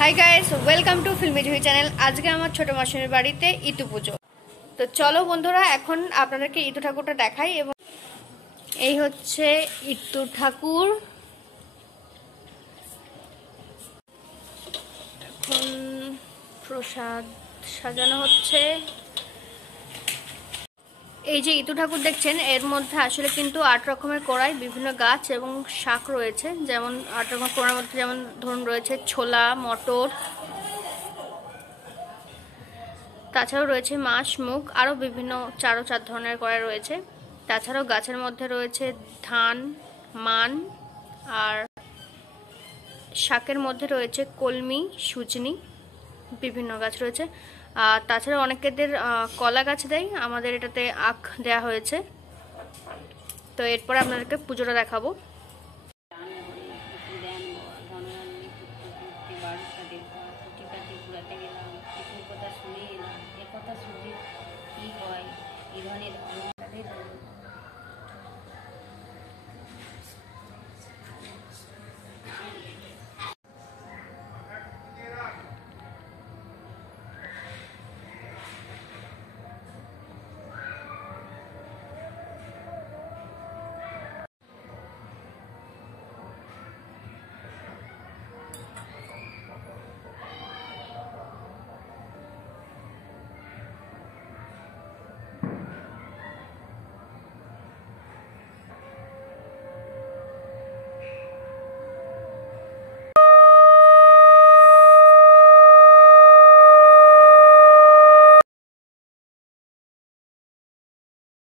High guys, welcome to filmy Juhi channel. আজকে আমার ছোট মাসির বাড়িতে ইতু পুজো। তো চলো বন্ধুরা, এখন আপনাদেরকে ইতু ঠাকুরটা দেখাই। এবং এই হচ্ছে ইতু ঠাকুর। এখন প্রসাদ সাজানো হচ্ছে। এই যে ইতু ঠাকুর দেখছেন, এর মধ্যে আসলে কিন্তু 8 রকমের কড়াই, বিভিন্ন গাছ এবং শাক রয়েছে। যেমন 8 রকমের কড়াইয়ের মধ্যে যেমন ধরুন রয়েছে ছোলা, মটর, তাছাড়াও রয়েছে মাছ, মুগ, আরও বিভিন্ন 4 ধরনের কড়াই রয়েছে। তাছাড়াও গাছের মধ্যে রয়েছে ধান, মান, আর শাকের মধ্যে রয়েছে কলমি, সুজনি, বিভিন্ন গাছ রয়েছে। আর তাছাড়া অনেকেদের কলা গাছ দেয়, আমাদের এটাতে আখ দেয়া হয়েছে। তো এরপর আপনাদেরকে পুজোটা দেখাবো।